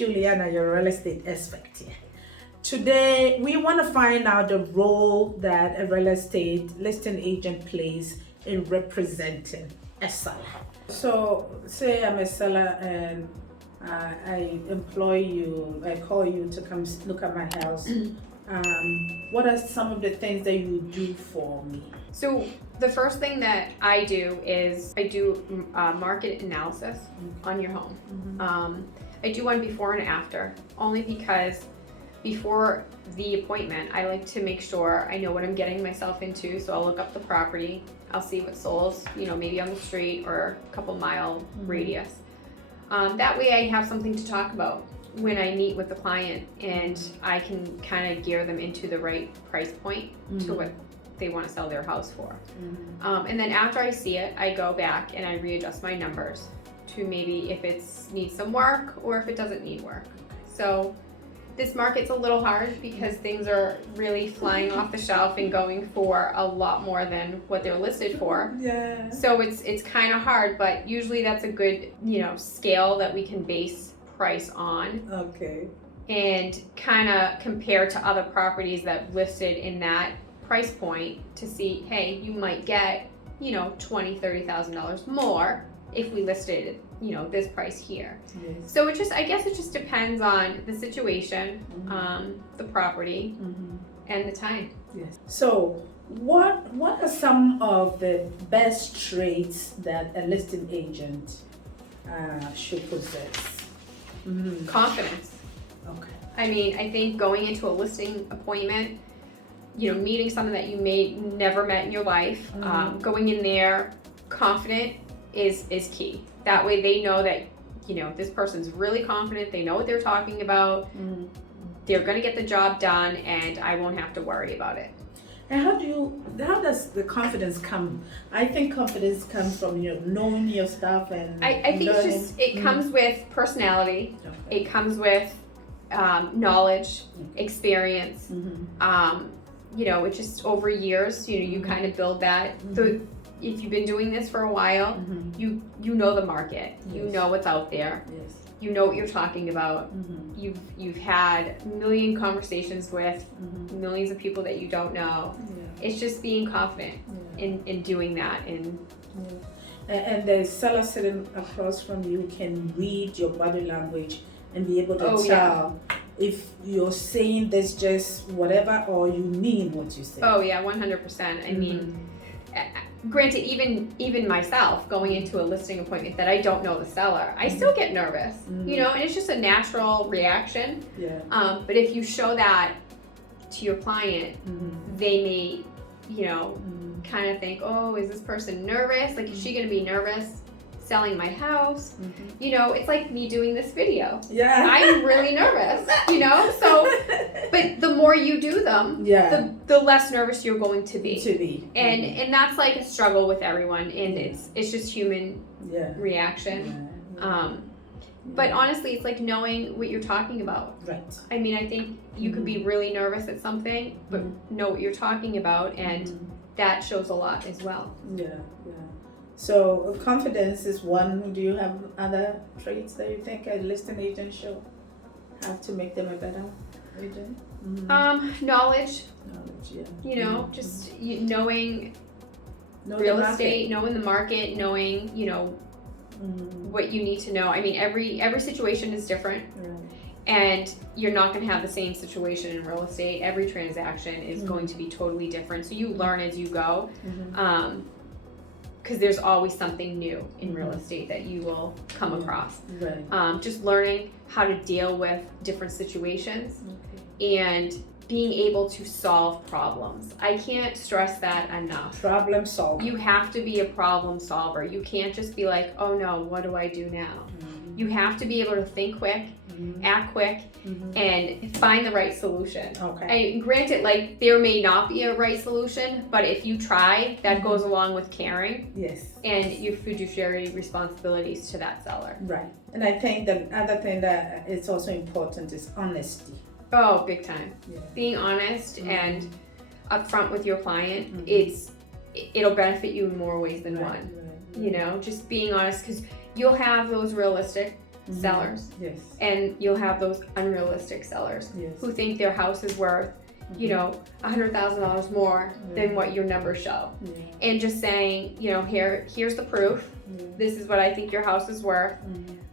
Juliana, your real estate expert here. Today, we want to find out the role that a real estate listing agent plays in representing a seller. So, say I'm a seller and I employ you, I call you to come look at my house. What are some of the things that you do for me? So the first thing that I do is I do market analysis on your home. I do one before and after, only because before the appointment, I like to make sure I know what I'm getting myself into. So I'll look up the property, I'll see what sold, maybe on the street or a couple mile radius. That way I have something to talk about when I meet with the client, and I can kind of gear them into the right price point to what they want to sell their house for. And then after I see it, I go back and I readjust my numbers to maybe if it needs some work or if it doesn't need work. So this market's a little hard because things are really flying off the shelf and going for a lot more than what they're listed for. Yeah. So it's kind of hard, but usually that's a good, scale that we can base price on. Okay. And kind of compare to other properties that listed in that price point to see, hey, you might get, $20,000-$30,000 more if we listed, this price here. Yes. So I guess it just depends on the situation, the property, and the time. Yes. So what are some of the best traits that a listing agent should possess? Confidence. Okay. I mean, I think going into a listing appointment, meeting someone that you may never met in your life, going in there confident is key. That way they know that, this person's really confident, they know what they're talking about, they're gonna get the job done, and I won't have to worry about it. And how does the confidence come? I think confidence comes from knowing your stuff and I think learning. it comes with personality, it comes with knowledge, experience, it's just over years, you kind of build that. So if you've been doing this for a while, you know the market, you know what's out there, you know what you're talking about, you've had a million conversations with millions of people that you don't know. It's just being confident in doing that. And the seller sitting across from you can read your body language and be able to tell if you're saying this just whatever or you mean what you say. Oh yeah, 100%. I mean, granted, even myself going into a listing appointment that I don't know the seller, I still get nervous, and it's just a natural reaction. But if you show that to your client, they may, kind of think, oh, is this person nervous? Like, is she going to be nervous selling my house? It's like me doing this video. I'm really nervous, so, but the more you do them, the less nervous you're going to be. And that's like a struggle with everyone, and it's just human reaction. But honestly, it's like knowing what you're talking about. Right. I mean, I think you could be really nervous at something, but know what you're talking about, and that shows a lot as well. So confidence is one. Do you have other traits that you think a listing agent should have to make them a better agent? Knowledge. Just knowing real estate, knowing the market, knowing, what you need to know. I mean, every situation is different. And you're not going to have the same situation in real estate. Every transaction is going to be totally different. So you learn as you go. Because there's always something new in real estate that you will come across. Just learning how to deal with different situations and being able to solve problems. I can't stress that enough. Problem solver. You have to be a problem solver. You can't just be like, oh no, what do I do now? You have to be able to think quick, act quick, and find the right solution. And granted, like, there may not be a right solution, but if you try, that goes along with caring. And your fiduciary responsibilities to that seller. Right. And I think the other thing that is also important is honesty. Oh, big time. Being honest and upfront with your client, it'll benefit you in more ways than one. Just being honest, because you'll have those realistic sellers. Yes. And you'll have those unrealistic sellers Yes. who think their house is worth, you know, $100,000 more than what your numbers show. Yeah. And just saying, you know, here's the proof. Yeah. This is what I think your house is worth.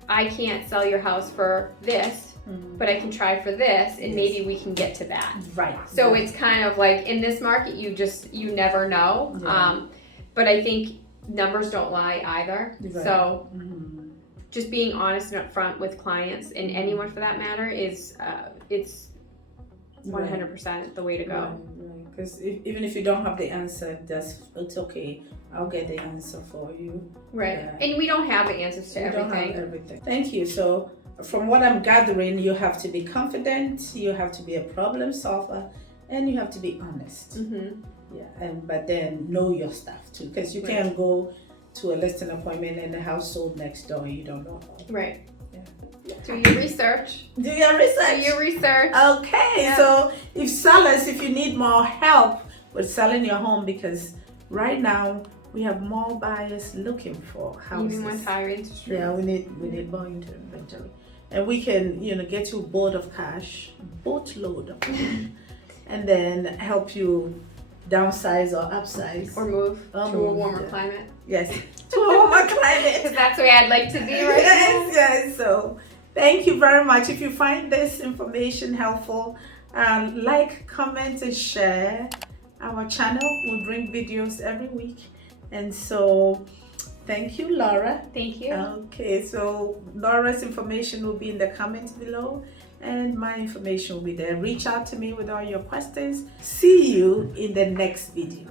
I can't sell your house for this, but I can try for this, and maybe we can get to that. Right. So it's kind of like in this market, you never know. Yeah. But I think numbers don't lie either. Right. So just being honest and upfront with clients and anyone for that matter is it's 100% the way to go. Because even if you don't have the answer, it's okay. I'll get the answer for you. Right. Yeah. And we don't have the answers to You don't everything. have everything. Thank you. So from what I'm gathering, you have to be confident, you have to be a problem solver, and you have to be honest. Yeah. But then know your stuff too, because you can't go to a listing appointment and the house sold next door and you don't know about it. Right. Yeah. Do your research. Do your research. Do your research. Okay. Yeah. So if you need more help with selling your home, because right now we have more buyers looking for houses. Even with higher interest rates. Yeah, we need more inventory, and we can get you a board of cash, boatload of cash, and then help you downsize or upsize Or move to a warmer climate. Yes, to a warmer climate. Because that's where I'd like to be right now. Yes. So thank you very much. If you find this information helpful, like, comment, and share our channel. We bring videos every week. And so, thank you, Laura. Thank you. Okay, so Laura's information will be in the comments below, and my information will be there. Reach out to me with all your questions. See you in the next video.